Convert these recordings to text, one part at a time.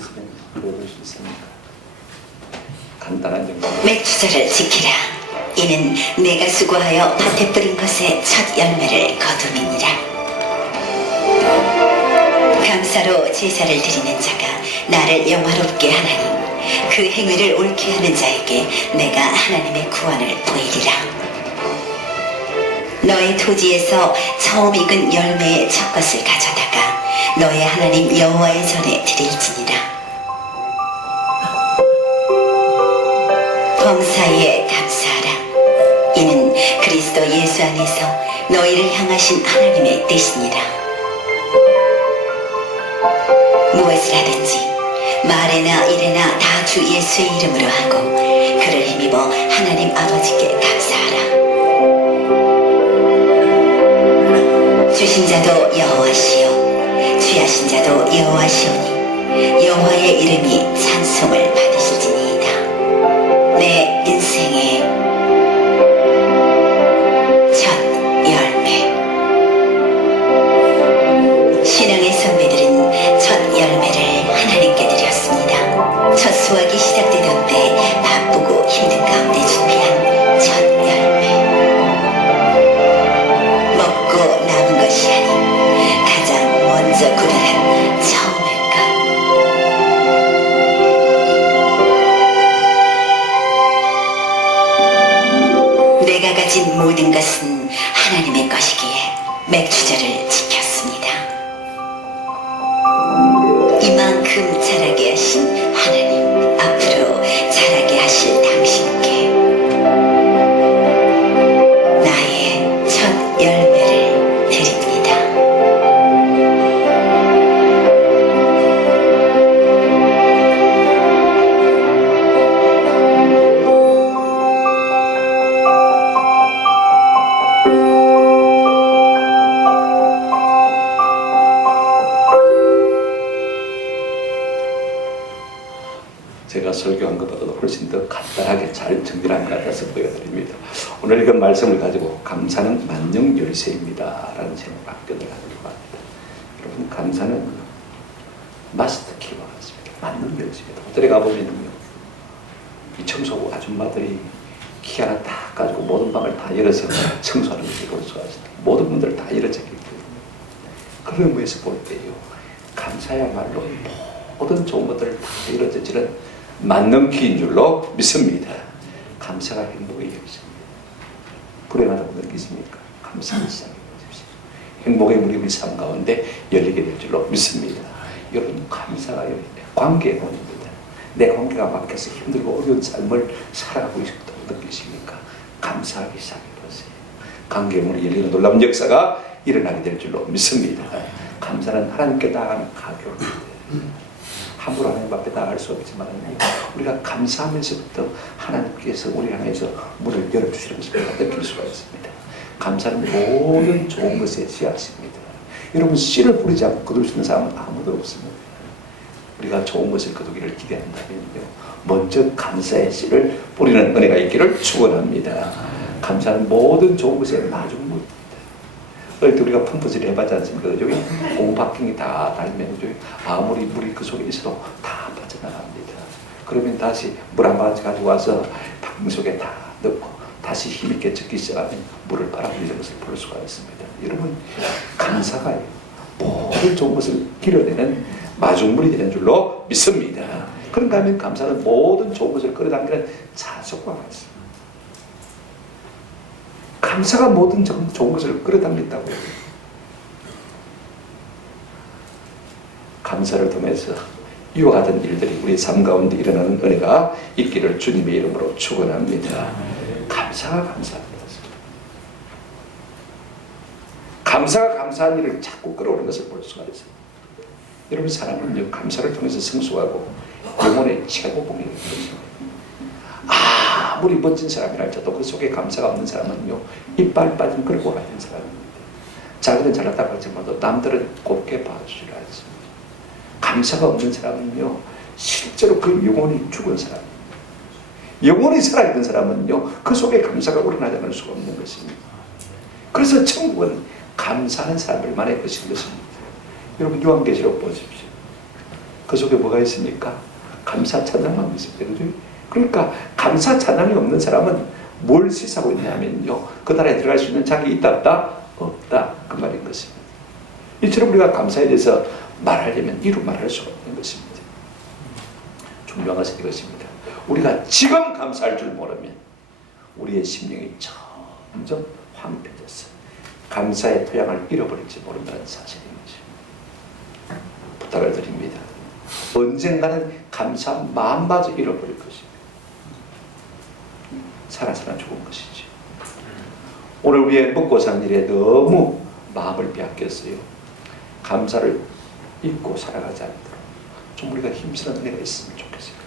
있으면 보여줄 수 있습니까? 간단한 정도. 맥주절을 지키라. 이는 내가 수고하여 밭에 뿌린 것의 첫 열매를 거둠이니라. 감사로 제사를 드리는 자가 나를 영화롭게 하나니 그 행위를 옳게 하는 자에게 내가 하나님의 구원을 보이리라. 너의 토지에서 처음 익은 열매의 첫 것을 가져다가 너의 하나님 여호와의 전에 드릴지니라. 범사에 감사하라. 이는 그리스도 예수 안에서 너희를 향하신 하나님의 뜻이니라. 무엇을 하든지 말에나 일에나 다 주 예수의 이름으로 하고 그를 힘입어 하나님 아버지께 감사하라. 주신 자도 여호와시요 취하신 자도 여호와시오니 여호와의 이름이 찬송을 받으실지니이다. 내 인생의 첫 열매. 신앙의 선배들은 첫 열매를 하나님께 드렸습니다. 첫 수확이 시작되던 때 바쁘고 힘든 가운데 준비한 첫 열매. 먹고 남은 것이 아닌 가장 먼저 구별한 처음의 것. 내가 가진 모든 것은 하나님의 것이기에 맥주절을 지켰습니다. 이만큼 자라게 하신 하나님, 앞으로 자라게 하실 당신께 나의 첫 열매를 드립니다. 제가 설교한 것보다도 훨씬 더 간단하게 잘 정리한 것 같아서 보여드립니다. 오늘 이건 말씀을 가지고 감사는 만능 열쇠입니다 라는 제목 답변을 하려고 합니다. 여러분, 감사는 마스터 키와 같습니다. 만능 열쇠입니다. 호텔에 가보면요, 이 청소부 아줌마들이 키 하나 딱 가지고 모든 방을 다 열어서 청소하는 것을 볼 수가 있습니다. 모든 문들을 다 열어졌기 때문에. 그런 의미에서 볼 때요, 감사야말로 모든 좋은 것들을 다 열어젖히는 만능 키인 줄로 믿습니다. 감사가 행복의 열쇠입니다. 불행하다고 느끼십니까? 감사를 시작해 보십시오. 행복의 문이 우리 삶 가운데 열리게 될 줄로 믿습니다. 여러분, 감사가 관계의 문입니다. 내 관계가 막혀서 힘들고 어려운 삶을 살아가고 싶다고 느끼십니까? 감사하기 시작해 보세요. 관계의 문이 열리는 놀라운 역사가 일어나게 될 줄로 믿습니다. 감사는 하나님께 나아가는 가교입니다. 함부로 하나님 앞에 나갈 수 없지만 우리가 감사하면서부터 하나님께서 우리 향해서 문을 열어주시는 것을 우리가 느낄 수가 있습니다. 감사는 모든 좋은 것의 씨앗입니다. 여러분, 씨를 뿌리지 않고 거둘 수 있는 사람은 아무도 없습니다. 우리가 좋은 것을 거두기를 기대한다면요, 먼저 감사의 씨를 뿌리는 은혜가 있기를 축원합니다. 감사는 모든 좋은 것의 마중물입니다. 어릴 때 우리가 펌프질 해봤지 않습니까? 저기 공박경이 다 달면 저기 아무리 물이 그 속에 있어도 다 빠져나갑니다. 그러면 다시 물 한 바가지 가지고 와서 바경 속에 다 넣고 다시 힘있게 젓기 시작하면 물을 빨아들이는 것을 볼 수가 있습니다. 여러분, 감사가요, 모든 좋은 것을 길어내는 마중물이 되는 줄로 믿습니다. 그런가 하면 감사는 모든 좋은 것을 끌어당기는 자석과 같습니다. 감사가 모든 좋은 것을 끌어당긴다고요. 감사를 통해서 이와 같은 일들이 우리 삶 가운데 일어나는 은혜가 있기를 주님의 이름으로 축원합니다. 감사가 감사합니다. 감사가 감사한 일을 자꾸 끌어오는 것을 볼 수가 있어요. 여러분, 사람은요, 감사를 통해서 성숙하고 영혼의 최고봉이 있습니다. 아무리 멋진 사람이라 할지라도 그 속에 감사가 없는 사람은요, 이빨 빠진 끌고 가는 사람입니다. 자기는 잘났다고 하지만 남들은 곱게 봐주지를 않습니다. 감사가 없는 사람은요, 실제로 그 영혼이 죽은 사람입니다. 영혼이 살아있는 사람은요, 그 속에 감사가 우러나지 않을 수가 없는 것입니다. 그래서 천국은 감사하는 사람들만의 것인 것입니다. 여러분, 요한계시록 보십시오. 그 속에 뭐가 있습니까? 감사 찬양만 있습니다. 그죠? 그러니까 감사 찬양이 없는 사람은 뭘 시사하고 있냐면요, 그 나라에 들어갈 수 있는 자격이 있다 없다? 없다, 그 말인 것입니다. 이처럼 우리가 감사에 대해서 말하려면 이루 말할 수가 없는 것입니다. 중요한 것은 이것입니다. 우리가 지금 감사할 줄 모르면 우리의 심령이 점점 황폐해져서 감사의 토양을 잃어버릴지 모른다는 사실인 것입니다. 부탁을 드립니다. 언젠가는 감사 마음마저 잃어버릴 것입니다. 살아서나 죽은 것이지. 오늘 우리의 먹고 사는 일에 너무 마음을 빼앗겼어요. 감사를 잊고 살아가지 않도록 좀 우리가 힘쓰는 은혜가 있으면 좋겠습니다.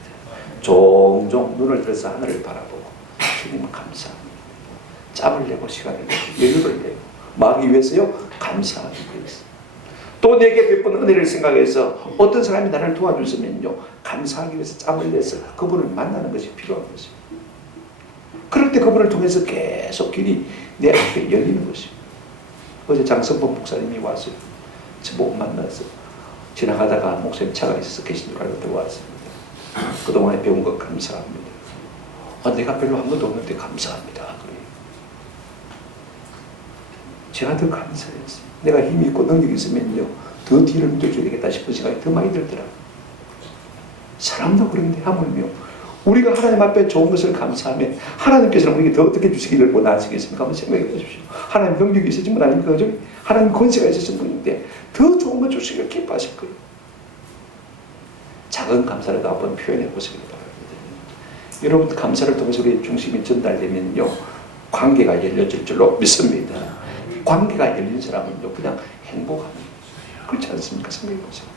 종종 눈을 들어서 하늘을 바라보고 주님은 감사합니다. 짬을 내고 시간을 내고 여유를 내고 마음이 위해서요, 감사하기 위해서. 또 내게 베푼 은혜를 생각해서 어떤 사람이 나를 도와줬으면요, 감사하기 위해서 짬을 내서 그분을 만나는 것이 필요한 것입니다. 그럴 때 그분을 통해서 계속 길이 내 앞에 열리는 것입니다. 어제 장성범 목사님이 왔어요. 저 못 만나서 지나가다가 목사님 차가 있어서 계신 줄 알고 들어왔습니다. 그동안에 배운 것 감사합니다. 내가 별로 한 것도 없는데 감사합니다. 그래요. 제가 더 감사했어요. 내가 힘이 있고 능력이 있으면요, 더 뒤를 믿어줘야 되겠다 싶은 생각이 더 많이 들더라고요. 사람도 그런데 하물며 우리가 하나님 앞에 좋은 것을 감사하면 하나님께서는 우리에게 더 어떻게 주시기를 원하시겠습니까? 한번 생각해 보십시오. 하나님 능력이 있으신 분 아닙니까? 하나님 권세가 있으신 분인데 더 좋은 것 주시기를 기뻐하실 거예요. 작은 감사라도 한번 표현해 보시길 바랍니다. 여러분, 감사를 통해서 우리의 중심이 전달되면요, 관계가 열려질 줄로 믿습니다. 관계가 열린 사람은요, 그냥 행복합니다. 그렇지 않습니까? 생각해 보세요.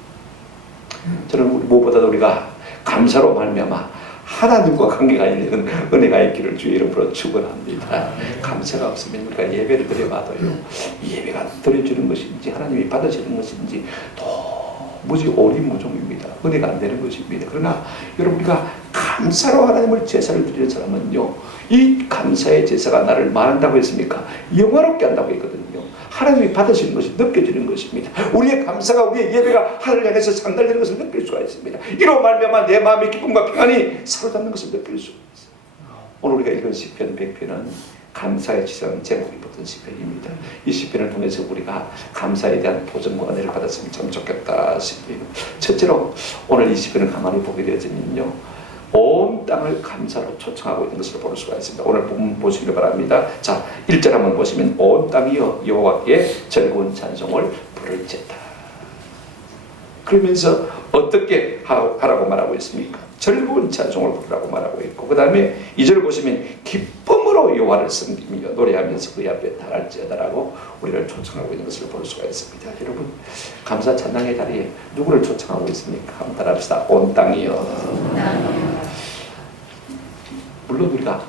저는 무엇보다도 우리가 감사로 말미암아 하나님과 관계가 열리는 은혜가 있기를 주의 이름으로 축원합니다. 감사가 없으면 우리가 예배를 드려봐도요, 예배가 드려지는 것인지 하나님이 받으시는 것인지 도무지 오리무종입니다. 은혜가 안 되는 것입니다. 그러나 여러분, 우리가 감사로 하나님을 제사를 드리는 사람은요, 이 감사의 제사가 나를 말한다고 했습니까? 영화롭게 한다고 했거든요. 하나님이 받으시는 것이 느껴지는 것입니다. 우리의 감사가, 우리의 예배가 하늘을 향해서 상달되는 것을 느낄 수가 있습니다. 이로 말미암아 내 마음의 기쁨과 평안이 사로잡는 것을 느낄 수 있어요. 오늘 우리가 읽은 시편 100편은 감사의 지상 제목이 붙은 시편입니다. 이 시편을 통해서 우리가 감사에 대한 보전과 은혜를 받았으면 참 좋겠다 싶습니다. 첫째로 오늘 이 시편을 가만히 보게 되어지면요, 온 땅을 감사로 초청하고 있는 것을 볼 수가 있습니다. 오늘 본문 보시기를 바랍니다. 자, 1절 한번 보시면 온 땅이여 여호와께 즐거운 찬송을 부를지어다. 그러면서 어떻게 하라고 말하고 있습니까? 즐거운 찬송을 부르라고 말하고 있고, 그 다음에 2절 보시면 기쁨으로 여호와를 섬기며 노래하면서 그의 앞에 달할지어다라고 우리를 초청하고 있는 것을 볼 수가 있습니다. 여러분, 감사 찬양의 자리에 누구를 초청하고 있습니까? 한번 따라합시다. 온 땅이여. 물론 우리가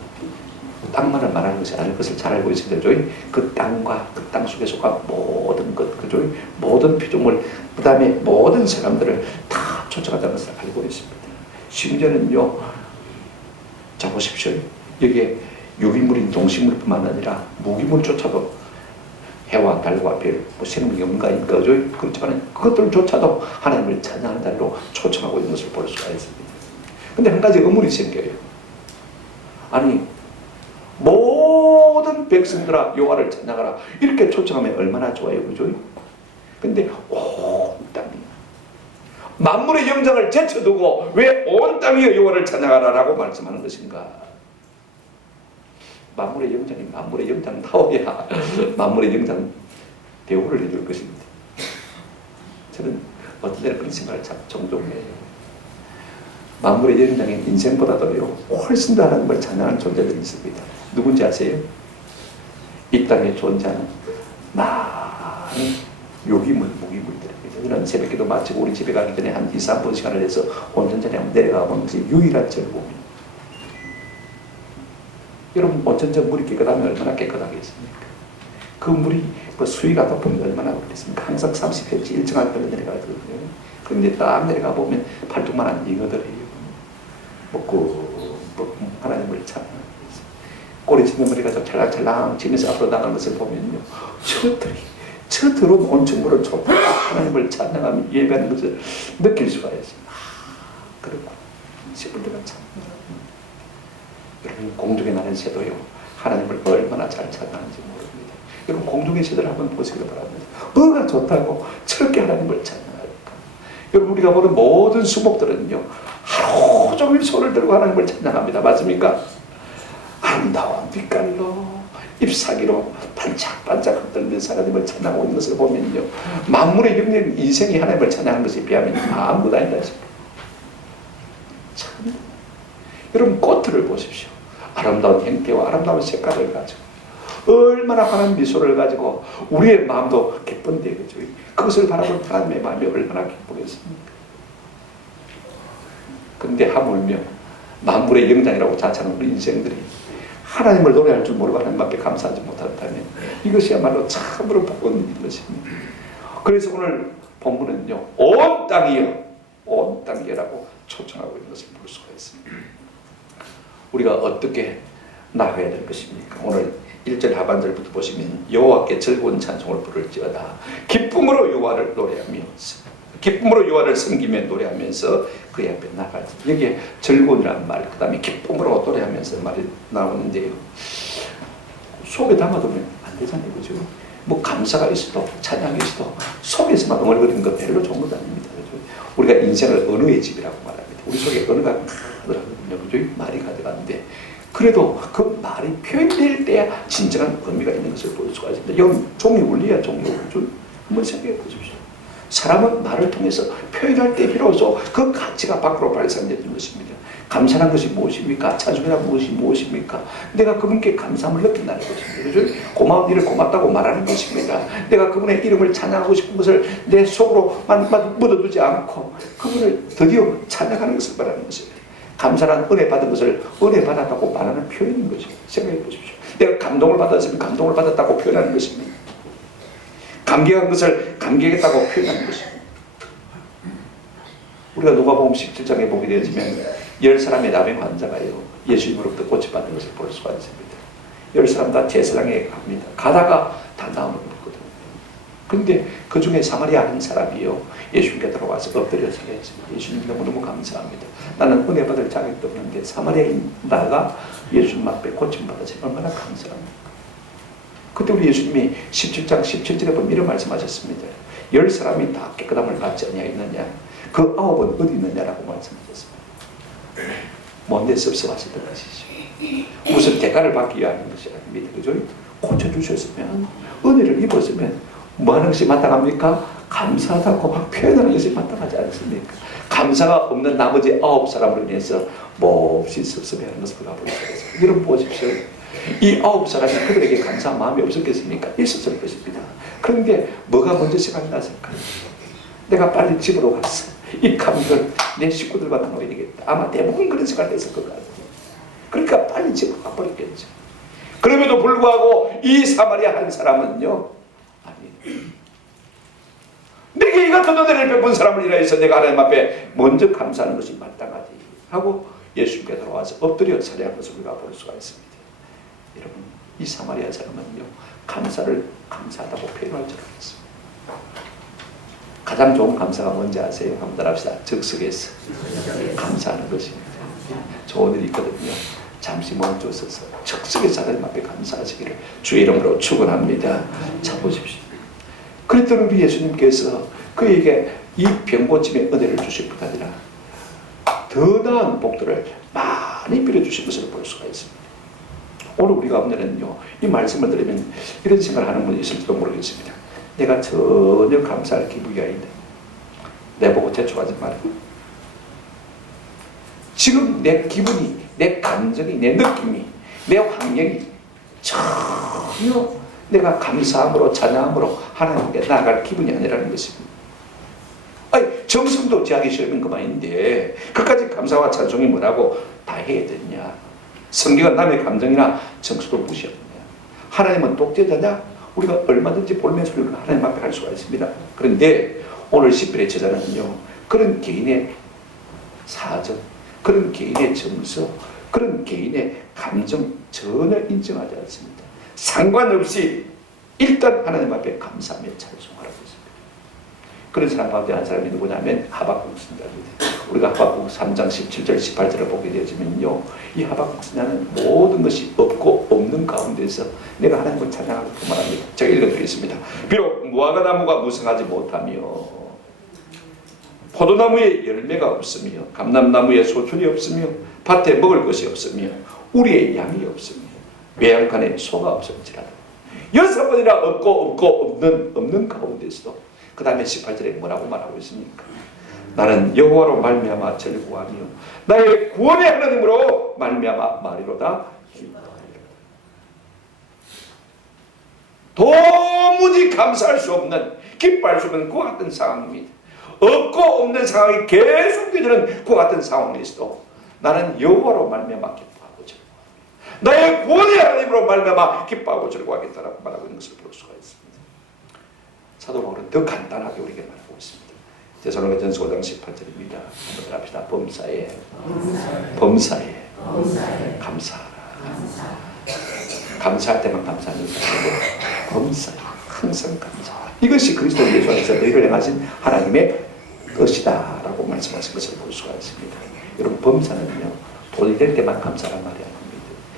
땅만을 말하는 것이 아닐 것을 잘 알고 있습니다. 그 땅과 그 땅 속에 속한 모든 것, 그죠? 모든 피조물, 그 다음에 모든 사람들을 다 초청한다는 것을 알고 있습니다. 심지어는요, 자 보십시오. 여기에 유기물인 동식물뿐만 아니라 무기물조차도 해와 달과 별, 생명이 없는가 있는가, 그렇지만 그것들조차도 하나님을 찬양하는 자리로 초청하고 있는 것을 볼 수가 있습니다. 근데 한 가지 의문이 생겨요. 아니, 모든 백성들아 여호와를 찬양하라 이렇게 초청하면 얼마나 좋아요, 그죠? 근데 온 땅이 만물의 영장을 제쳐두고 왜 온 땅이 여호와를 찬양하라라고 말씀하는 것인가? 만물의 영장이 만물의 영장 나오야 만물의 영장 대우를 해줄 것입니다. 저는 어떤 때는 그런 생각을 참 종종 해요. 만물의 영장인 인생보다도요, 훨씬 더 하나님을 찬양하는 존재들이 있습니다. 누군지 아세요? 이 땅에 존재하는 많은 요기물, 무기물들입니다. 저는 새벽기도 마치고 우리 집에 가기 전에 한 2, 3분 시간을 내서 온천전에 한번 내려가 보면 그 유일한 즐거움입니다. 여러분, 온천전 물이 깨끗하면 얼마나 깨끗하겠습니까? 그 물이 수위가 높으면 얼마나 그렇겠습니까? 항상 30cm 일정한 걸로 내려가거든요. 그런데 딱 내려가 보면 팔뚝만한 잉어들이에요. 먹고 하나님을 찬양하고 있어요. 꼬리 치는 머리가 좀 찰랑찰랑 치면서 앞으로 나가는 것을 보면요, 저 들어온 온천물을 좀 하나님을 찬양하며 예배하는 것을 느낄 수가 있어요. 그렇고 씹을 때가 참 여러분 공중에 나는 새도요 하나님을 얼마나 잘 찬양하는지 모릅니다. 여러분 공중의 새들을 한번 보시기를 바랍니다. 뭐가 좋다고 저렇게 하나님을 찬양할까? 여러분 우리가 보는 모든 수목들은요 하루 종일 손을 들고 하나님을 찬양합니다. 맞습니까? 아름다운 빛깔로 잎사귀로 반짝반짝 흔들리는 하나님을 찬양하고 있는 것을 보면요 만물의 영역 인생이 하나님을 찬양하는 것에 비하면 아무것도 아니다 싶어요. 참 여러분 꽃들을 보십시오. 아름다운 형태와 아름다운 색깔을 가지고 얼마나 환한 미소를 가지고 우리의 마음도 기쁜데 그죠? 그것을 바라본 하나님의 마음이 얼마나 기쁘겠습니까? 그런데 하물며 만물의 영장이라고 자처하는 우리 인생들이 하나님을 노래할 줄 모르고 하나님 앞에 감사하지 못한다면 이것이야말로 참으로 복은 일인 것입니다. 그래서 오늘 본문은요 온 땅이여 온 땅이여라고 초청하고 있는 것을 볼 수가 있습니다. 우리가 어떻게 나가야 될 것입니까? 오늘 1절 하반절부터 보시면 여호와께 즐거운 찬송을 부를지어다 기쁨으로 여호와를 노래하면서 기쁨으로 여호와를 섬기며 노래하면서 그의 앞에 나가지. 여기에 즐거운이라는 말, 그 다음에 기쁨으로 노래하면서 말이 나오는데요. 속에 담아두면 안 되잖아요, 그죠? 뭐 감사가 있어도 찬양이 있어도 속에서만 엉얼거리는 건 별로 좋은 것 아닙니다, 그죠? 우리가 인생을 언어의 집이라고 말합니다. 우리 속에 언어가 가득하거든요, 그죠? 말이 가득한데 그래도 그 말이 표현될 때야 진정한 의미가 있는 것을 볼 수가 있습니다. 여기 종이 울려야 종이 울죠. 한번 생각해 보십시오. 사람은 말을 통해서 표현할 때 비로소 그 가치가 밖으로 발산되는 것입니다. 감사한 것이 무엇입니까? 찬송이란 무엇이 무엇입니까? 내가 그분께 감사함을 느낀다는 것입니다. 그죠? 고마운 일을 고맙다고 말하는 것입니다. 내가 그분의 이름을 찬양하고 싶은 것을 내 속으로만 묻어두지 않고 그분을 드디어 찬양하는 것을 말하는 것입니다. 감사한 은혜 받은 것을 은혜 받았다고 말하는 표현인 것입니다. 생각해 보십시오. 내가 감동을 받았으면 감동을 받았다고 표현하는 것입니다. 감격한 것을 감격했다고 표현하는 것입니다. 우리가 누가복음 17장에 보게 되어지면 10사람의 나병 환자가요 예수님으로부터 고침받는 것을 볼 수가 있습니다. 10사람 다 제사장에 갑니다. 가다가 다 나음을 받거든요. 그런데 그 중에 사마리아 한 사람이요 예수님께 들어와서 엎드려서 했습니다. 예수님 너무너무 감사합니다. 나는 은혜 받을 자격도 없는데 사마리아인 나가 예수님 앞에 고침받아서 얼마나 감사합니다. 그때 우리 예수님이 17장 17절에 보면 이런 말씀하셨습니다. 10사람이 다 깨끗함을 받지 아니하였느냐 그 9은 어디 있느냐라고 말씀하셨습니다. 뭔데 섭섭하셨던 것이죠. 무슨 대가를 받기 위한 것이 아닙니다. 그죠? 고쳐주셨으면 은혜를 입었으면 뭐 하는 것이 마땅합니까? 감사하다고 표현하는 것이 마땅하지 않습니까? 감사가 없는 나머지 9사람으로 인해서 몹시 섭섭해하는 것을 우리가 볼 수가 있습니다. 여러분 보십시오. 이 9사람이 그들에게 감사한 마음이 없었겠습니까? 있었을 것입니다. 그런데 뭐가 먼저 생각이 났을까요? 내가 빨리 집으로 가서 이 감격을 내 식구들과 나눠야 되겠다. 아마 대부분 그런 생각을 했을 것 같아요. 그러니까 빨리 집으로 가버렸겠죠. 그럼에도 불구하고 이 사마리아 한 사람은요 아니 내게 이 같은 은혜를 베푼 사람을 인하여서 내가 하나님 앞에 먼저 감사하는 것이 마땅하지 하고 예수님께 들어와서 엎드려 살해한 것을 우리가 볼 수가 있습니다. 여러분 이 사마리아 사람은요 감사를 감사하다고 표현할 줄 알았습니다. 가장 좋은 감사가 뭔지 아세요? 한번 따라합시다. 즉석에서 감사하는 것입니다. 좋은 일이 있거든요. 잠시 멈춰서서 즉석에서 하나님 앞에 감사하시기를 주의 이름으로 축원합니다. 자 보십시오. 그랬더니 우리 예수님께서 그에게 이 병고침의 은혜를 주실 뿐 아니라 더 나은 복들을 많이 빌어주신 것을 볼 수가 있습니다. 오늘 우리 가운데는요 이 말씀을 들으면 이런 생각을 하는 분이 있을지도 모르겠습니다. 내가 전혀 감사할 기분이 아닌데 내보고 대충하지 말고 지금 내 기분이 내 감정이 내 느낌이 내 환경이 전혀 내가 감사함으로 찬양함으로 하나님께 나아갈 기분이 아니라는 것입니다. 아니 정성도 제하기 싫으면 그만인데 그까지 감사와 찬송이 뭐라고 다 해야 되냐. 성경은 남의 감정이나 정서도 무시하느냐. 하나님은 독재자냐. 우리가 얼마든지 볼멘 소리를 하나님 앞에 할 수가 있습니다. 그런데 오늘 시편의 저자는요 그런 개인의 사정, 그런 개인의 정서, 그런 개인의 감정 전혀 인정하지 않습니다. 상관없이 일단 하나님 앞에 감사하며 찬송하라고 했습니다. 그런 사람 가운데 한 사람이 누구냐면 하박국 선지자입니다. 우리가 하박국 3장 17절 18절을 보게 되어지면요, 이 하박국 선지자는 모든 것이 없고 없는 가운데서 내가 하나님을 찬양하고 말합니다. 제가 읽어드리겠습니다. 비록 무화과나무가 무성하지 못하며 포도나무에 열매가 없으며 감람나무에 소출이 없으며 밭에 먹을 것이 없으며 우리의 양이 없으며 외양간에 소가 없을지라도 6번이나 없고 없는 가운데서도 그 다음에 18절에 뭐라고 말하고 있습니까? 나는 여호와로 말미암아 즐거워하며 나의 구원의 하나님으로 말미암아 말이로다 기뻐하리라. 도무지 감사할 수 없는, 기뻐할 수 없는 그와 같은 상황입니다. 없고 없는 상황이 계속되는 그와 같은 상황에서도 나는 여호와로 말미암아 기뻐하고 즐거워합니다. 나의 구원의 하나님으로 말미암아 기뻐하고 즐거워하겠다라고 말하고 있는 것을 볼 수가 있습니다. 사도 바울은 더 간단하게 우리에게 말하고 있습니다. 데살로니가전서 5장 18절입니다. 한번 합시다. 범사에 감사하라. 감사할 때만 감사하는 사람이고 범사에 항상 감사하라. 이것이 그리스도 예수 안에서 너희를 행하신 하나님의 뜻이다 라고 말씀하신 것을 볼 수가 있습니다. 여러분, 범사는요, 돈이 될 때만 감사란 말이 아닙니다.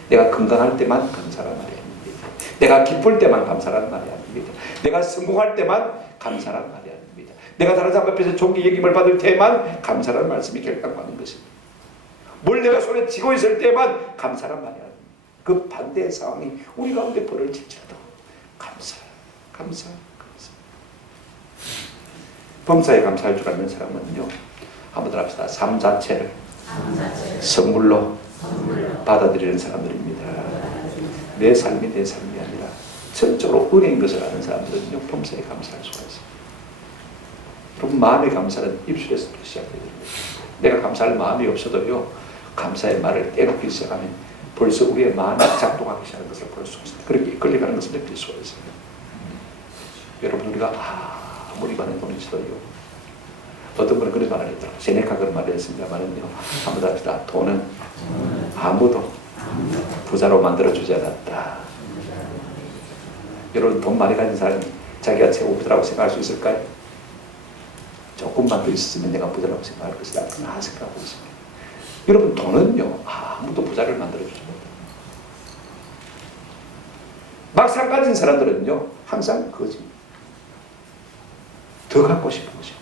내가 건강할 때만 감사란 말이 아닙니다. 내가 기쁠 때만 감사란 말이 아닙니다. 내가 성공할 때만 감사란 말이 아닙니다. 내가 다른 사람 앞에서 존귀 여김을 받을 때만 감사란 말씀이 결단받는 것입니다. 뭘 내가 손에 쥐고 있을 때만 감사란 말이 아닙니다. 그 반대의 상황이 우리 가운데 벌어질지라도 감사. 범사에 감사할 줄 아는 사람은요, 한번 더 합시다. 삶 자체를 선물로 받아들이는 사람들입니다. 내 삶이 아니라 전적으로 은혜인 것을 아는 사람들은요, 범사에 감사할 수가 있습니다. 그럼 마음의 감사는 입술에서 시작됩니다. 내가 감사할 마음이 없어도요, 감사의 말을 떼놓기 시작하면 벌써 우리의 마음이 작동하기 시작하는 것을 볼 수 있습니다. 그렇게 이끌려가는 것을 느낄 수가 있습니다. 여러분, 우리가 아무리 많은 돈이 있어도요, 어떤 분은 그런 말을 했더라고요. 세네카 그런 말을 했습니다만은요, 한번 더 합시다. 돈은 아무도 부자로 만들어주지 않았다. 여러분, 돈 많이 가진 사람이 자기가 최고 부자라고 생각할 수 있을까요? 조금만 더 있으면 내가 부자라고 생각할 것이다. 그런 생각하고 있습니다. 여러분, 돈은요, 아무도 부자를 만들어주지 못합니다. 막상 가진 사람들은요, 항상 거짓입니다. 더 갖고 싶은 것입니다.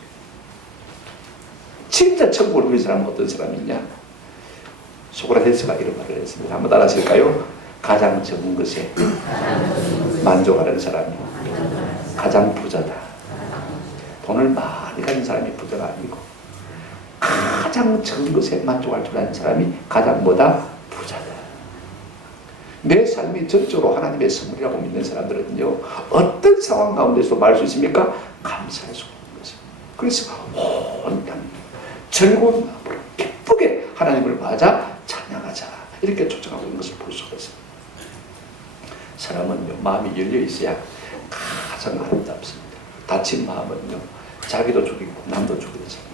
진짜 천국을 누린 사람은 어떤 사람이냐? 소크라테스가 이런 말을 했습니다. 한번 따라하실까요? 가장 적은 것에 만족하는 사람이 가장 부자다. 돈을 많이 가진 사람이 부자가 아니고 가장 적은 것에 만족할 줄 아는 사람이 가장 뭐다? 부자다. 내 삶이 전적으로 하나님의 선물이라고 믿는 사람들은요, 어떤 상황 가운데서 말할 수 있습니까? 감사할 수 있는 것입니다. 그래서 온전 즐거운 마음으로 기쁘게 하나님을 맞아 찬양하자, 이렇게 초청하고 있는 것을 볼 수가 있습니다. 사람은요, 마음이 열려 있어야 가장 아름답습니다. 닫힌 마음은요, 자기도 죽이고 남도 죽이는 것입니다.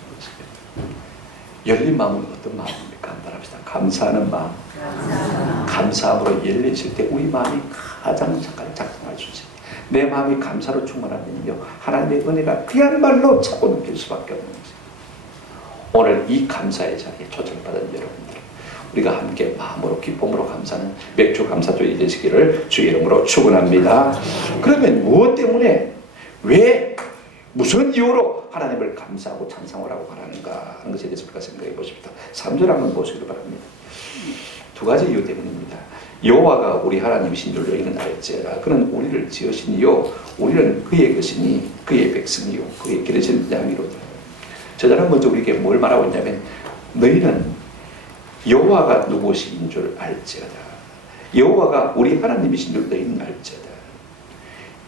열린 마음은 어떤 마음입니까? 한번 합시다. 감사하는 마음. 감사함으로 열려 있을 때 우리 마음이 가장 잘 작동할 수 있습니다. 내 마음이 감사로 충만하면요, 하나님의 은혜가 그야말로 차고 넘칠 수밖에 없는 것입니다. 오늘 이 감사의 자리에 초청받은 여러분들, 우리가 함께 마음으로 기쁨으로 감사하는 맥주 감사주의 되시기를 주의 이름으로 축원합니다. 그러면 무엇 때문에, 왜, 무슨 이유로 하나님을 감사하고 찬송하라고 바라는가 하는 것에 대해서 우리가 생각해 보십시다. 3절 한번 보시기를 바랍니다. 두 가지 이유 때문입니다. 여호와가 우리 하나님이신 줄 너희는 알지어라. 그는 우리를 지으시니요, 우리는 그의 것이니 그의 백성이요 그의 기르신 양이로다. 저 사람 먼저 우리에게 뭘 말하고 있냐면, 너희는 여호와가 누구신 줄 알지어다. 여호와가 우리 하나님이신 줄 너희는 알지어다.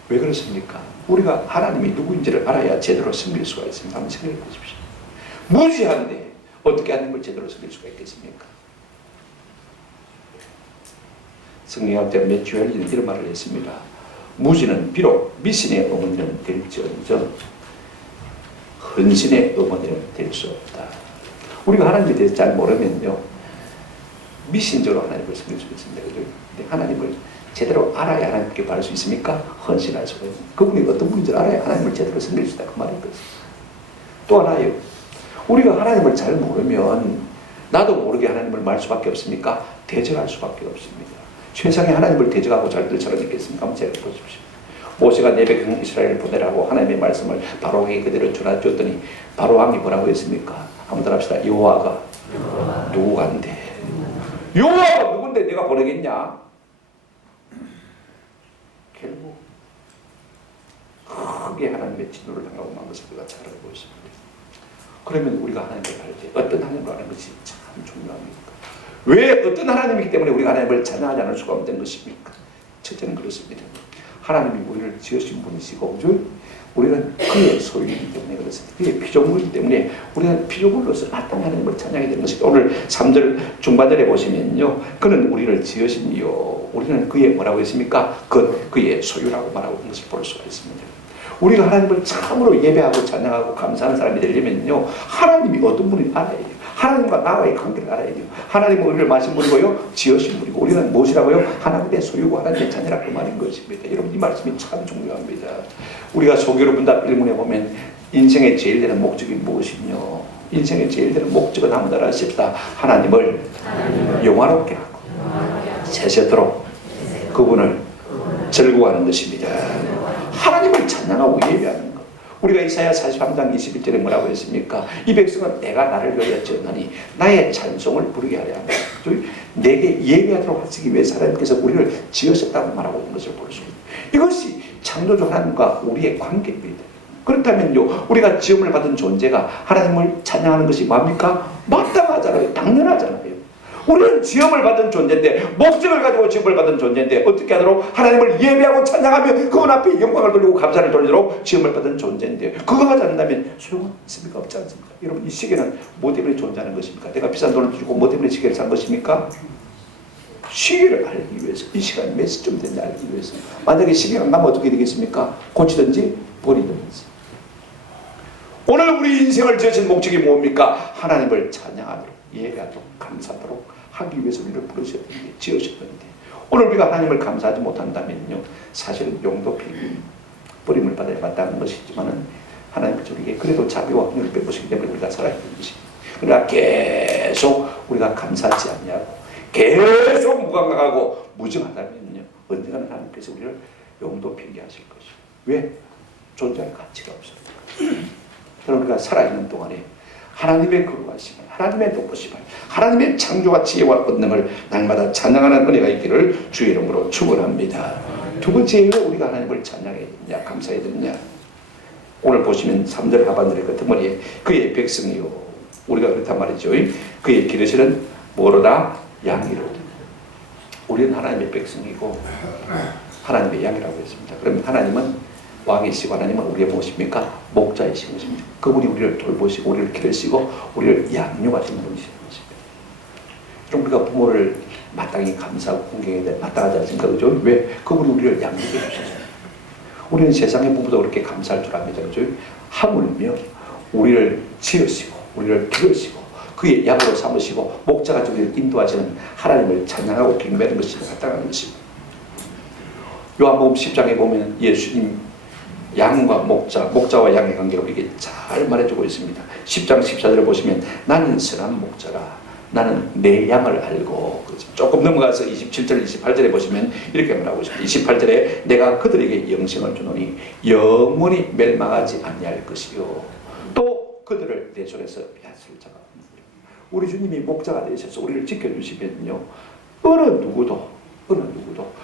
왜 그렇습니까? 우리가 하나님이 누구인지를 알아야 제대로 섬길 수가 있습니다. 한번 생각해 보십시오. 무지한데 어떻게 하나님을 제대로 섬길 수가 있겠습니까? 성경할 때 매튜 헬리는 이런 말을 했습니다. 무지는 비록 미신의 어머니는 될지언정 헌신의 어머니는 될 수 없다. 우리가 하나님에 대해서 잘 모르면요, 미신적으로 하나님을 섬길 수 있습니다. 근데 하나님을 제대로 알아야 하나님께 바를 수 있습니까? 헌신할 수가 있습니다. 그분이 어떤 분인지 알아야 하나님을 제대로 섬길 수 있다. 그 말인 것입니다. 또 하나요. 우리가 하나님을 잘 모르면 나도 모르게 하나님을 말 수밖에 없습니까? 대적할 수밖에 없습니다. 세상에 하나님을 대적하고 잘들 있겠습니까? 한번 생각해 보십시오. 모세가 내 백성 이스라엘을 보내라고 하나님의 말씀을 바로에게 그대로 전해줬더니 바로왕이 뭐라고 했습니까? 한번 따라합시다. 여호와가 누구간데? 여호와가 누군데 내가 보내겠냐? 결국 크게 하나님의 진노를 당하고 만 것을 우리가 잘 알고 있습니다. 그러면 우리가 하나님을 알 때 어떤 하나님을 아는 것이 참 중요합니까? 왜 어떤 하나님이기 때문에 우리가 하나님을 찬양하지 않을 수가 없는 것입니까? 첫째는 그렇습니다. 하나님이 우리를 지으신 분이시고 우리는 그의 소유이기 때문에 그렇습니다. 그의 피조물이기 때문에 우리는 피조물로서 마땅히 하나님을 찬양해야 되는 것입니다. 오늘 3절 중반절에 보시면요. 그는 우리를 지으시니요. 우리는 그의 뭐라고 했습니까? 그의 소유라고 말하고 있는 것을 볼 수가 있습니다. 우리가 하나님을 참으로 예배하고 찬양하고 감사하는 사람이 되려면요. 하나님이 어떤 분인지 알아야 돼요. 하나님과 나와의 관계를 알아야 돼요. 하나님은 우리를 마신 분이고요. 지으신 분이고 우리는 무엇이라고요? 하나님의 소유고 하나님의 자녀라고 말인 것입니다. 여러분 이 말씀이 참 중요합니다. 우리가 소교로 문답 1문에 보면 인생의 제일 되는 목적이 무엇이며 인생의 제일 되는 목적은 한번 따라하십시다. 하나님을 영화롭게 하고 세세토록 그분을 즐거워하는 것입니다. 하나님을 찬양하고 예배하는 것. 우리가 이사야 43장 21절에 뭐라고 했습니까? 이 백성은 내가 나를 위하여 지었나니 나의 찬송을 부르게 하려 합니다. 내게 예배하도록 하시기 위해서 하나님께서 우리를 지으셨다고 말하고 있는 것을 볼 수 있습니다. 이것이 창조주 하나님과 우리의 관계입니다. 그렇다면요, 우리가 지음을 받은 존재가 하나님을 찬양하는 것이 뭡니까? 마땅하잖아요. 당연하잖아요. 우리는 지음을 받은 존재인데, 목적을 가지고 지음을 받은 존재인데 어떻게 하도록 하나님을 예배하고 찬양하며 그분 앞에 영광을 돌리고 감사를 돌리도록 지음을 받은 존재인데 그거 하지 않는다면 소용은 있습니까? 없지 않습니까? 여러분 이 시계는 뭐 때문에 존재하는 것입니까? 내가 비싼 돈을 주고 뭐 때문에 시계를 산 것입니까? 시계를 알기 위해서, 이 시간이 몇 시쯤 됐는지 알기 위해서. 만약에 시계가 안 가면 어떻게 되겠습니까? 고치든지 버리든지. 오늘 우리 인생을 지으신 목적이 뭡니까? 하나님을 찬양하도록, 예배하도록, 감사하도록 하기 위해서 우리를 부르셨는데, 지으셨는데, 오늘 우리가 하나님을 감사하지 못한다면요, 사실은 용도 필기, 버림을 받아야 마땅한 것이지만은 하나님께서 우리에게 그래도 자비와 긍휼을 베푸시기 때문에 우리가 살아있는 것입니다. 그러나 계속 우리가 감사하지 않냐고, 계속 무감각하고 무정하다면요, 언젠가는 하나님께서 우리를 용도 필기하실 것이에요. 왜? 존재할 가치가 없습니다. 여러분, 우리가 살아있는 동안에 하나님의 거룩하심을, 하나님의 높으심을, 하나님의 창조와 지혜와 권능을 날마다 찬양하는 은혜가 있기를 주의 이름으로 축원합니다. 두 번째로 우리가 하나님을 찬양해야 되느냐, 감사해야 되느냐. 오늘 보시면 3절 하반절의 끝머리에 그의 백성이요, 우리가 그렇단 말이죠. 그의 기르시는 뭐로다? 양이로다. 우리는 하나님의 백성이고 하나님의 양이라고 했습니다. 그러면 하나님은 왕이시고 하나님은 우리의 무엇입니까? 목자이신 것입니다. 그분이 우리를 돌보시고 우리를 기르시고 우리를 양육하시는 분이신 것입니다. 그럼 우리가 부모를 마땅히 감사하고 공경해야 돼. 마땅하지 않습니까? 그죠? 왜? 그분이 우리를 양육해 주셨어요. 우리는 세상의 부모도 그렇게 감사할 줄 압니다. 그죠? 하물며 우리를 지으시고 우리를 기르시고 그의 양으로 삼으시고 목자가 우리를 인도하시는 하나님을 찬양하고 경배하는 것이 마땅한 것입니다. 요한복음 10장에 보면 예수님 양과 목자와 양의 관계를 우리에게 잘 말해주고 있습니다. 10장 14절에 보시면 나는 선한 목자라, 나는 내 양을 알고. 조금 넘어가서 27절 28절에 보시면 이렇게 말하고 있습니다. 28절에 내가 그들에게 영생을 주노니 영원히 멸망하지 아니할 것이요 또 그들을 내 손에서 빼앗을 자가 없느니라. 우리 주님이 목자가 되셔서 우리를 지켜주시면요, 어느 누구도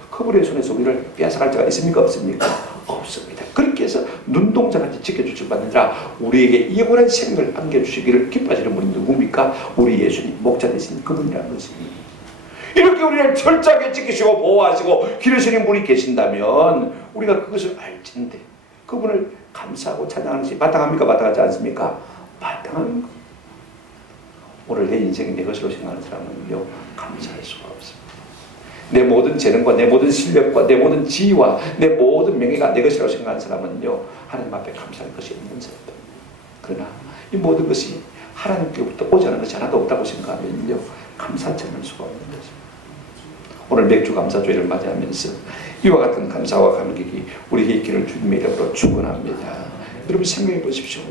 그분의 손에서 우리를 빼앗아갈 자가 있습니까? 없습니까? 없습니다. 그렇게 해서 눈동자같이 지켜주실 뿐 아니라 우리에게 영원한 생명을 안겨주시기를 기뻐하시는 분이 누굽니까? 우리 예수님 목자 되신 그분이라는 것입니다. 이렇게 우리를 철저하게 지키시고 보호하시고 기르시는 분이 계신다면 우리가 그것을 알진데 그분을 감사하고 찬양하는 것이 마땅합니까? 마땅하지 않습니까? 마땅한 것. 오늘 내 인생이 내 것으로 생각하는 사람은요, 감사할 수가 없습니다. 내 모든 재능과 내 모든 실력과 내 모든 지위와 내 모든 명예가 내 것이라고 생각하는 사람은요, 하나님 앞에 감사할 것이 없는 사람입니다. 그러나 이 모든 것이 하나님께부터 오지 않은 것이 하나도 없다고 생각하면요, 감사치 않을 수가 없는 것입니다. 오늘 맥주 감사주일을 맞이하면서 이와 같은 감사와 감격이 우리에게 있기를 주님의 이름으로 축원합니다. 여러분 생각해 보십시오.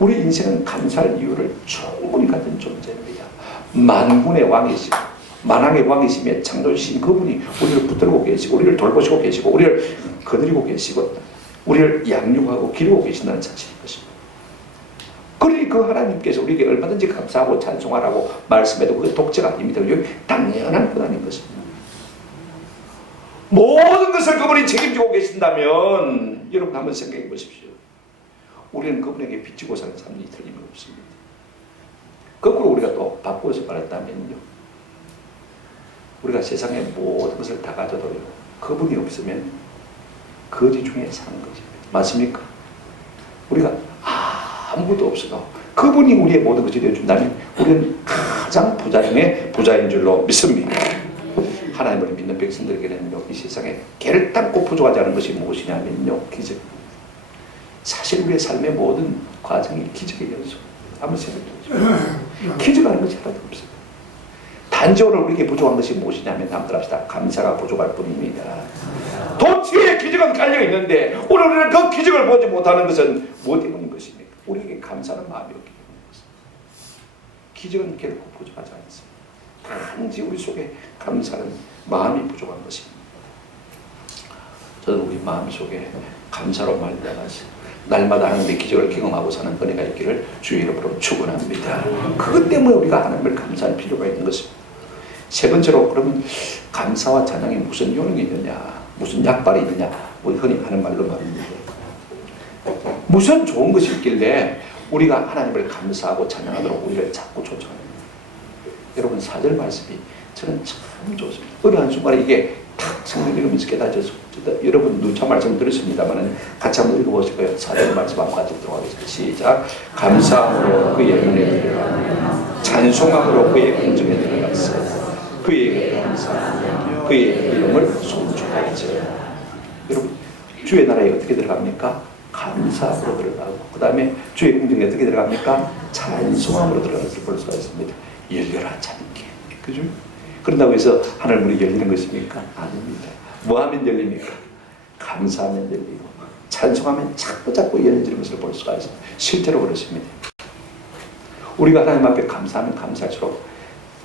우리 인생은 감사할 이유를 충분히 가진 존재입니다. 만군의 왕이시고 만왕의 왕이시며 창조주신 그분이 우리를 붙들고 계시고 우리를 돌보시고 계시고 우리를 거느리고 계시고 우리를 양육하고 기르고 계신다는 사실인 것입니다. 그러니 그 하나님께서 우리에게 얼마든지 감사하고 찬송하라고 말씀해도 그게 독재가 아닙니다. 당연한 권한인 것입니다. 모든 것을 그분이 책임지고 계신다면 여러분 한번 생각해 보십시오. 우리는 그분에게 비치고 사는 삶이 틀림없습니다. 거꾸로 우리가 또 바꾸어서 말했다면요, 우리가 세상의 모든 것을 다 가져도요, 그분이 없으면 거지 중에 사는 것입니다. 맞습니까? 우리가 아무것도 없어도 그분이 우리의 모든 것이 되어준다면 우리는 가장 부자 중에 부자인 줄로 믿습니다. 하나님을 믿는 백성들에게는요, 이 세상에 결단코 부족하지 않은 것이 무엇이냐면요, 기적. 사실 우리의 삶의 모든 과정이 기적의 연속. 한번 생각해 보십시오. 기적하는 것이 하나도 없어요. 단지 오늘 우리에게 부족한 것이 무엇이냐면 한번 합시다. 감사가 부족할 뿐입니다. 도처에 기적은 깔려 있는데 오늘 우리는 그 기적을 보지 못하는 것은 무엇 때문인 것입니까? 우리에게 감사는 마음이 없기 때문인 것입니다. 기적은 결코 부족하지 않습니다. 단지 우리 속에 감사는 마음이 부족한 것입니다. 저는 우리 마음속에 감사로 말미암아서 날마다 하나님의 기적을 경험하고 사는 은혜가 있기를 주의 이름으로 축원합니다. 그것 때문에 우리가 하나님을 감사할 필요가 있는 것입니다. 세 번째로, 그러면 감사와 찬양이 무슨 요령이 있느냐, 무슨 약발이 있느냐, 우리 흔히 하는 말로 말입니다. 무슨 좋은 것이 있길래 우리가 하나님을 감사하고 찬양하도록 우리를 자꾸 쫓아갑니다. 여러분, 4절 말씀이 저는 참 좋습니다. 어느 한순간에 이게 탁 성경 읽으면서 깨닫져서, 여러분 누차 말씀 들으십니다만 같이 한번 읽어보실 거예요. 4절 말씀 한번 같이 들어가겠습니다. 시작. 감사함으로 그의 은혜에 들어가며 찬송함으로 그의 공정에 들어갔어요. 그에게 감사하며 그의 이름을 송축하죠. 여러분, 주의 나라에 어떻게 들어갑니까? 감사함으로 들어가고, 그 다음에 주의 공정에 어떻게 들어갑니까? 찬송함으로 들어가는 것을 볼 수가 있습니다. 열려라 참게. 그죠? 그런다고 해서 하늘 문이 열리는 것입니까? 아닙니다. 뭐 하면 열립니까? 감사하면 열리고 찬송하면 자꾸 열리는 것을 볼 수가 있습니다. 실제로 그렇습니다. 우리가 하나님 앞에 감사하면 감사할수록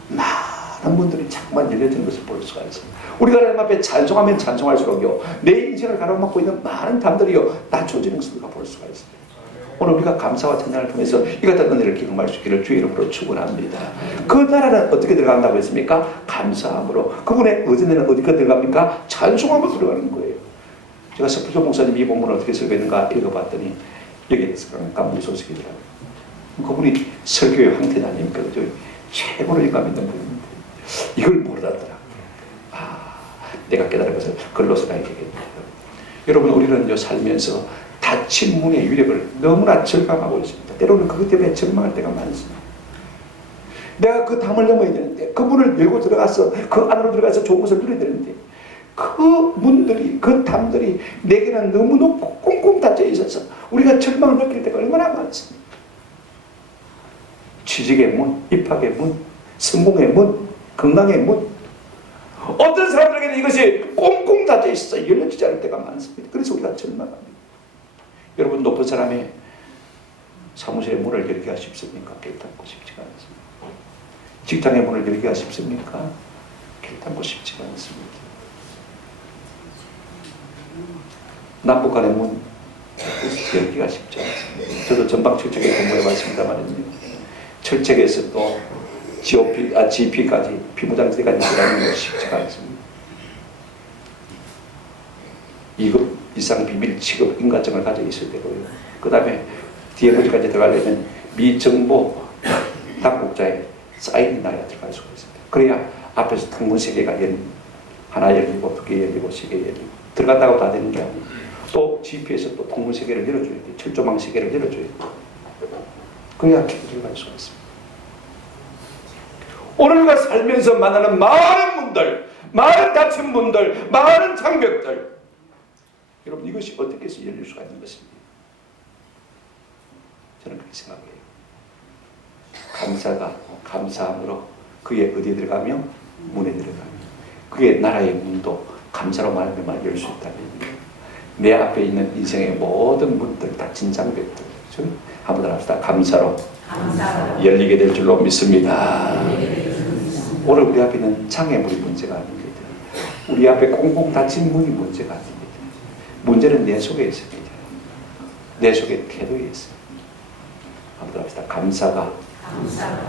많은 분들이 자꾸만 열려지는 것을 볼 수가 있습니다. 우리가 하나님 앞에 찬송하면 찬송할수록요, 내 인생을 가로막고 있는 많은 담들이요 낮춰지는 것을 우리가 볼 수가 있습니다. 오늘 우리가 감사와 찬양을 통해서 이 같은 은혜를 경험할 수 있기를 주의 이름으로 축원합니다. 그 나라는 어떻게 들어간다고 했습니까? 감사함으로. 그분의 의전에는 어디가 들어갑니까? 찬송함으로 들어가는 거예요. 제가 서프조 목사님 이 본문을 어떻게 설교했는가 읽어봤더니 여기에 대해서 감동 소식이 들어가요. 그분이 설교의 황태자 아닙니까? 그죠? 최고로 인감 있는 분인데 이걸 모르더라고요. 내가 깨달은 것을 글로서 가야 되겠네요. 여러분, 우리는 살면서 닫힌 문의 위력을 너무나 절감하고 있습니다. 때로는 그것 때문에 절망할 때가 많습니다. 내가 그 담을 넘어야 되는데, 그 문을 열고 들어가서 그 안으로 들어가서 좋은 것을 누려야 되는데, 그 문들이, 그 담들이 내게는 너무 높고 꽁꽁 닫혀 있어서 우리가 절망을 느낄 때가 얼마나 많습니다. 취직의 문, 입학의 문, 성공의 문, 건강의 문, 어떤 사람들에게는 이것이 꽁꽁 닫혀 있어서 열려지지 않을 때가 많습니다. 그래서 우리가 절망합니다. 여러분, 높은 사람의 사무실의 문을 열기가 쉽습니까? 결단코 쉽지가 않습니다. 직장의 문을 열기가 쉽습니까? 결단코 쉽지가 않습니다. 남북 간의 문 열기가 쉽지 않습니다. 저도 전방 철책에 근무해봤습니다만은요, 철책에서도 GP까지 피무장지대까지 들어가는 건 쉽지가 않습니다. 2급 이상 비밀 취급 인가증을 가지고 있을 때고요. 그 다음에 DMZ까지 들어가려면 미 정보 당국자의 사인이 나야 들어갈 수가 있습니다. 그래야 앞에서 통문 3개가 하나 열리고 2개 열리고 3개 열리고 들어간다고 다 되는 게 아니에요. 또 GP에서 또 통문 3개를 열어줘야 돼요. 철조망 3개를 열어줘야 돼요. 그래야 들어갈 수가 있습니다. 오늘과 살면서 만나는 많은 문들, 많은 닫힌 문들, 많은 장벽들, 여러분, 이것이 어떻게 해서 열릴 수가 있는 것입니다. 저는 그렇게 생각해요. 감사함으로 그의 어디에 들어가며? 문에 들어가며, 그의 나라의 문도 감사로 말미암아 열 수 있다면, 내 앞에 있는 인생의 모든 문들, 닫힌 장벽들 한번 합시다. 감사로 열리게 될 줄로 믿습니다. 오늘 우리 앞에 있는 장애물이 문제가 아닙니다. 우리 앞에 꽁꽁 닫힌 문이 문제가 아닙니다. 문제는 내 속에 있습니다. 내 속에 태도에 있습니다. 한번 합시다. 감사가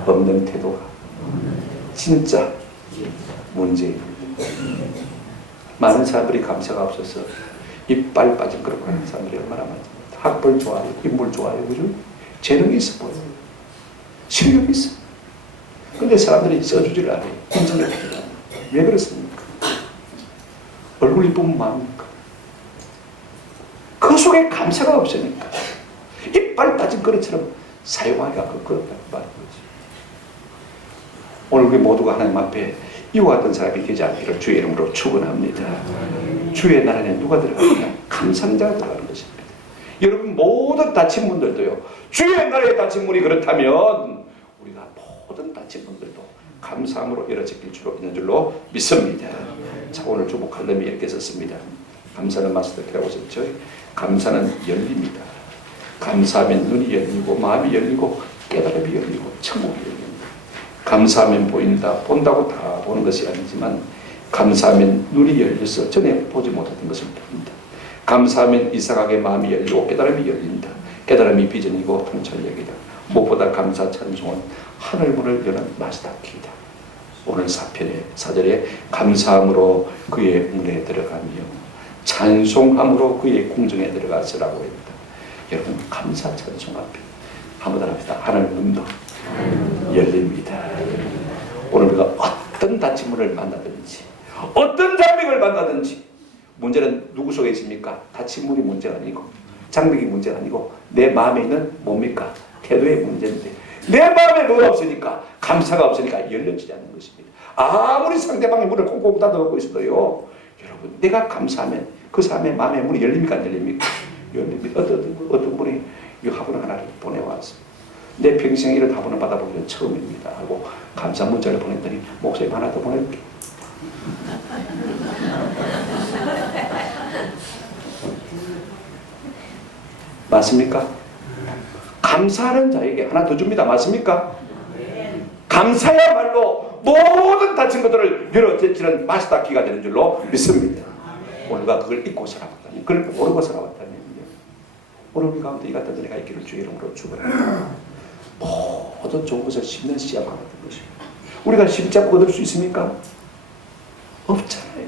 없는 태도가 진짜 문제입니다. 많은 사람들이 감사가 없어서 이빨 빠진 그런 사람들이 얼마나 많습니다. 학벌 좋아요, 인물 좋아요, 그죠? 재능이 있어 보여요. 실력이 있어. 근데 사람들이 써주지를 않아요. 인정을 하지 않아요. 왜 그렇습니까? 얼굴 이쁘면 뭐합니까? 그 속에 감사가 없으니까 이빨 빠진 그릇처럼 사용하기가 그렇다는 말인 거지. 오늘 우리 모두가 하나님 앞에 이와 같은 사람이 되지 않기를 주의 이름으로 축원합니다. 주의 나라에 누가 들어가느냐? 감사한 자가 들어가는 것입니다. 여러분 모든 닫힌 문들도요, 주의 나라의 닫힌 문이 그렇다면 우리가 모든 닫힌 문들도 감사함으로 열어지길 줄로 있는 줄로 믿습니다. 자, 오늘 주보 칼럼이 이렇게 썼습니다. 감사는 마스터키라고 썼죠. 감사는 열립니다. 감사하면 눈이 열리고 마음이 열리고 깨달음이 열리고 천국이 열립니다. 감사하면 보인다. 본다고 다 보는 것이 아니지만 감사하면 눈이 열려서 전에 보지 못했던 것을 봅니다. 감사하면 이상하게 마음이 열리고 깨달음이 열린다. 깨달음이 비전이고 통찰력이다. 무엇보다 감사 찬송은 하늘문을 여는 마스터키이다. 오늘 사절에 감사함으로 그의 문에 들어가며 찬송함으로 그의 궁정에 들어가서라고 합니다. 여러분 감사 찬송 앞에 한번 합시다. 하늘문도 열립니다. 오늘 우리가 어떤 닫힌 문을 만나든지 어떤 장벽을 만나든지 문제는 누구 속에 있습니까? 닫힌 문이 문제가 아니고 장벽이 문제가 아니고 내 마음에 있는 뭡니까? 태도의 문제인데 내 마음에 뭐가 없으니까 감사가 없으니까 열려지지 않는 것입니다. 아무리 상대방의 문을 콩콩 닫아놓고 있어도요, 여러분 내가 감사하면 그 사람의 마음의 문이 열립니까? 안 열립니까? 열립니다. 어떤 분이 이 화분을 하나를 보내와서 내 평생 이런 화분을 받아보기는 처음입니다 하고 감사 문자를 보냈더니 목사님 하나 더 보낼게. 맞습니까? 감사하는 자에게 하나 더 줍니다. 맞습니까? 감사야말로 모든 닫힌 것들을 열어제치는 마스터키가 되는 줄로 믿습니다. 오늘가 그걸 잊고 살아왔다니, 그걸 모르고 살아왔다니, 오늘 우리 가운데 이 같은 은혜가 있기를 주의 이름으로 축원합니다. 모든 좋은 것을 심는 씨앗과 같은 것입니다. 우리가 심지 않고 얻을 수 있습니까? 없잖아요.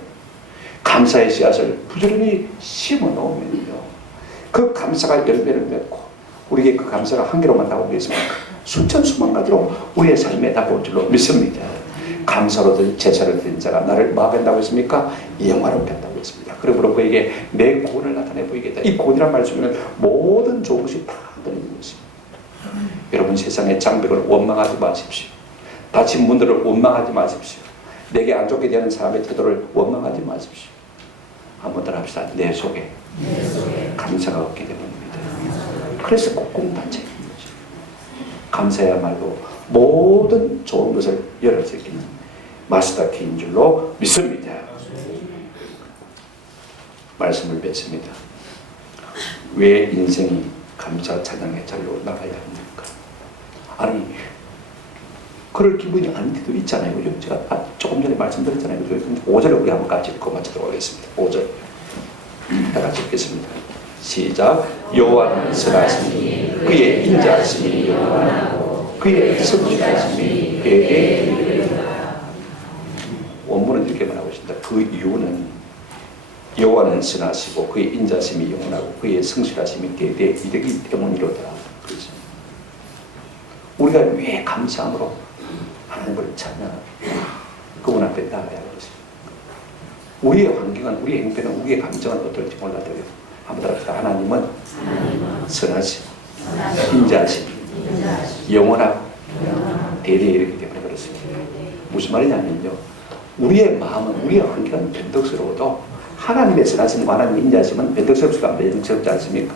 감사의 씨앗을 부지런히 심어 놓으면요, 그 감사가 열매를 맺고 우리에게 그 감사가 한 개로만 나오고 있습니까? 수천 수만 가지로 우리의 삶에 다가올 줄로 믿습니다. 감사로 제사를 드린 자가 나를 뭐 한다고 했습니까? 영화롭게 한다고 했습니다. 그러므로 그에게 내 구원을 나타내 보이겠다. 이 구원이란 말씀에는 모든 좋은 것이 다 들어있는 것입니다. 여러분 세상의 장벽을 원망하지 마십시오. 닫힌 문들을 원망하지 마십시오. 내게 안 좋게 되는 사람의 태도를 원망하지 마십시오. 한번 더 합시다. 내 속에 감사가 없게 됩니다. 그래서 꽁꽁 닫혀 있는 거죠. 감사야말로 모든 좋은 것을 열어제기는 마스터키인 줄로 믿습니다. 말씀을 뵙습니다. 왜 인생이 감사 찬양의 자리로 나가야 합니까? 아니 그럴 기분이 아닌 데도 있잖아요. 그죠? 제가 조금 전에 말씀드렸잖아요. 그죠? 5절을 우리 한번 같이 읽고 마치도록 하겠습니다. 5절 다 같이 읽겠습니다. 시작. 여호와는 선하시니 그의 인자하심이 영원하고 그의 성실하심이 대대에 이르리라. 원문은 이렇게 말하고 있습니다. 그 이유는 여호와는 선하시고 그의 인자하심이 영원하고 그의 성실하심이 대대에 이르기 때문이로다. 그렇죠? 우리가 왜 감사함으로 하나님을 찬양하고 그분 앞에 나가야 하는 것입니다. 우리의 환경은, 우리의 행태는, 우리의 감정은 어떨지 몰라도요, 한번 더 하나님은 선하시고 인자하시고 영원하고 대대에 이르기 때문에 그렇습니다. 무슨 말이냐면요, 우리의 마음은, 우리의 환경은 변덕스러워도 하나님의 선하심과 하나님의 인자하심은 변덕스럽지가 변덕스럽지 않습니까?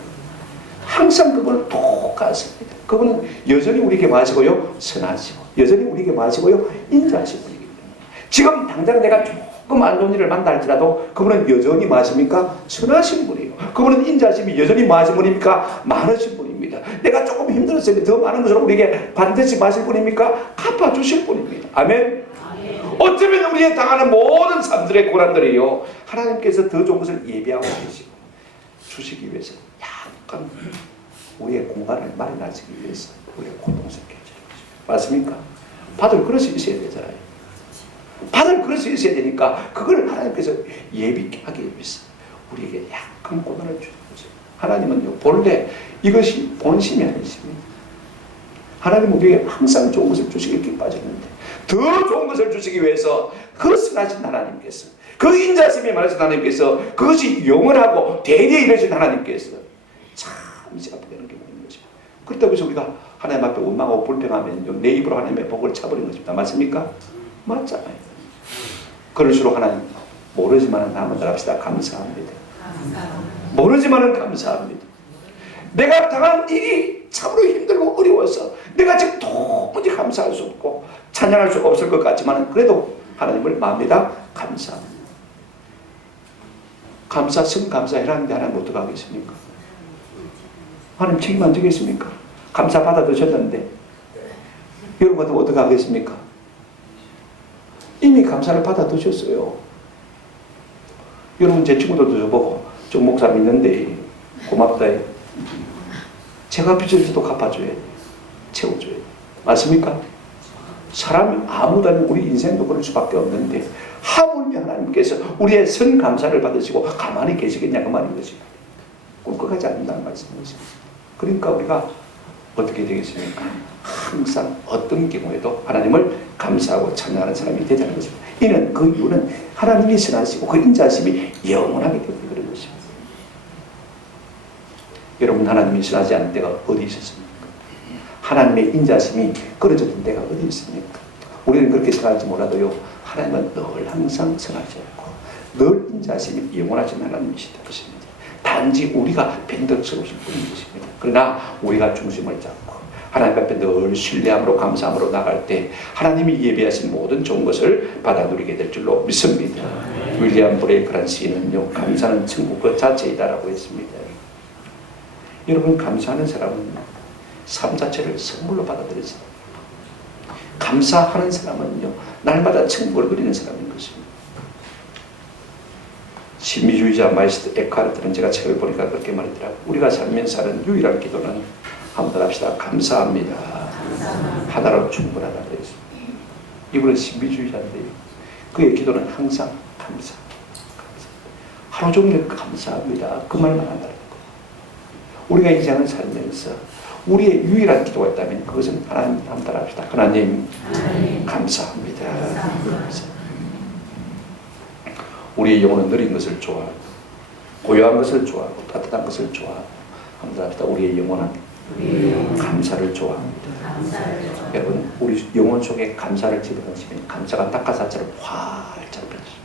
항상 그분은 똑같습니다. 그분은 여전히 우리에게 마시고요, 선하시고 여전히 우리에게 마시고요, 인자하시고. 지금 당장 내가 조금 조금 안 좋은 일을 만다 할지라도 그분은 여전히 뭐하십니까? 선하신 분이에요. 그분은 인자심이 여전히 뭐하신 분입니까? 많으신 분입니다. 내가 조금 힘들었을 때 더 많은 것을 우리에게 반드시 마실 분입니까? 갚아주실 분입니다. 아멘. 어쩌면 우리의 당하는 모든 삶들의 고난들이요, 하나님께서 더 좋은 것을 예비하고 계시고 주시기 위해서 약간 우리의 공간을 마련하시기 위해서 우리의 고통스럽게 해주는 것입니다. 맞습니까? 받을 그릇이 있어야 되잖아요. 받을 그릇이 있어야 되니까 그걸 하나님께서 예비하기 위해서 우리에게 약간 고난을 주는 거죠. 하나님은요, 본래 이것이 본심이 아니십니다. 하나님은 우리에게 항상 좋은 것을 주시기 기뻐하셨는데 더 좋은 것을 주시기 위해서 그 선하신 하나님께서, 그 인자심이 많으신 하나님께서, 그것이 영원하고 대리에 이르신 하나님께서 참 이제 아프게 하는 경우가 있는 것입니다. 그렇다고 해서 우리가 하나님 앞에 원망하고 불평하면 내 입으로 하나님의 복을 차버리는 것입니다. 맞습니까? 맞잖아요. 그럴수록 하나님, 모르지만은 한번 합시다. 감사합니다. 모르지만은 감사합니다. 내가 당한 일이 참으로 힘들고 어려워서 내가 지금 도무지 감사할 수 없고 찬양할 수 없을 것 같지만 그래도 하나님을 마음에다 감사합니다. 감사, 성감사해라는데 하나님 어떻게 하겠습니까? 하나님 책임 안 지겠습니까? 감사 받아 드셨는데 여러분은 어떻게 하겠습니까? 이미 감사를 받아 드셨어요. 여러분, 제 친구들도 저보고 저 목사 믿는데 고맙다. 제가 빚을 져도 갚아줘야 돼. 채워줘야 돼. 맞습니까? 사람이 아무도 아닌 우리 인생도 그럴 수밖에 없는데 하물며 하나님께서 우리의 선 감사를 받으시고 가만히 계시겠냐 그 말인 것입니다. 꿀꺽하지 않는다는 말씀이죠. 그러니까 우리가 어떻게 되겠습니까? 항상 어떤 경우에도 하나님을 감사하고 찬양하는 사람이 되자는 것입니다. 이는 그 이유는 하나님이 선하시고 그 인자심이 영원하기 때문에 그런 것입니다. 여러분, 하나님이 선하지 않은 때가 어디 있었습니까? 하나님의 인자심이 끊어졌던 때가 어디 있습니까? 우리는 그렇게 생각할지 몰라도요, 하나님은 늘 항상 선하셨고 늘 인자심이 영원하신 하나님이시다 것입니다. 단지 우리가 변덕스러우신 뿐인 것입니다. 그러나 우리가 중심을 잡고 하나님 앞에 늘 신뢰함으로 감사함으로 나갈 때 하나님이 예비하신 모든 좋은 것을 받아 누리게 될 줄로 믿습니다. 윌리엄 브레이크란 시인은요, 감사는 천국 그 자체이다라고 했습니다. 여러분, 감사하는 사람은 삶 자체를 선물로 받아들이죠. 감사하는 사람은요, 날마다 천국을 그리는 사람인 것입니다. 신비주의자 마이스터 에카르트는 제가 책을 보니까 그렇게 말했더라고요. 우리가 살면서 하는 유일한 기도는 한번 합시다. 감사합니다. 하나로 충분하다고 했습니다. 이분은 신비주의자인데요, 그의 기도는 항상 감사. 하루 종일 감사합니다. 그 말만 한다는 거예요. 우리가 인생을 살면서 우리의 유일한 기도가 있다면 그것은 하나님 한번 합시다. 하나님 감사합니다. 감사합니다. 우리의 영혼은 느린 것을 좋아하고 고요한 것을 좋아하고 따뜻한 것을 좋아하고 한번 합시다. 우리의 영혼은 감사를 좋아합니다. 여러분, 우리 영혼 속에 감사를 집어넣으시면 감사가 닭가슴살처럼 활짝 펼쳐집니다.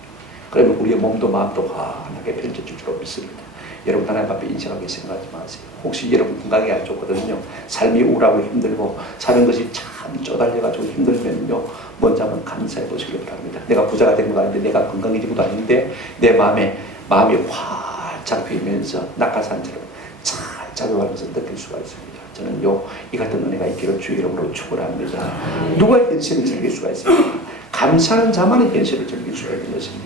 그러면 우리의 몸도 마음도 환하게 펼쳐질 줄 믿습니다. 여러분, 하나님 앞에 인식하게 생각하지 마세요. 혹시 여러분 건강이 안 좋거든요, 삶이 우울하고 힘들고 사는 것이 참 쪼달려가지고 힘들면요, 먼저 한번 감사해 보시기 바랍니다. 내가 부자가 된 것도 아닌데, 내가 건강해진 것도 아닌데, 내 마음이 활짝 피면서 낙하산처럼 잘 작용하는 것을 느낄 수가 있습니다. 저는요, 이 같은 은혜가 있기를 주의 이름으로 축원합니다. 누가 현실을 즐길 수가 있습니까? 감사하는 자만이 현실을 즐길 수가 있는 것입니다.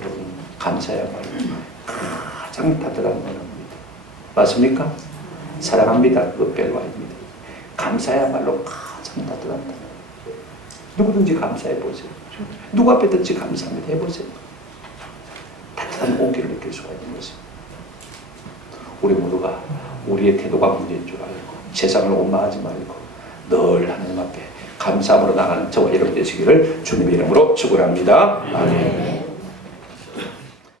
여러분, 감사야말로 가장 따뜻한 언어입니다. 맞습니까? 사랑합니다. 그것 별거 아닙니다. 감사야말로 가장 따뜻한 단어. 누구든지 감사해 보세요. 누구 앞에든지 감사합니다 해보세요. 따뜻한 온기를 느낄 수가 있는 것입니다. 우리 모두가 우리의 태도가 문제인 줄 알고 세상을 원망하지 말고 늘 하나님 앞에 감사함으로 나가는 저와 여러분 되시기를 주님의 이름으로 축원합니다. 아멘.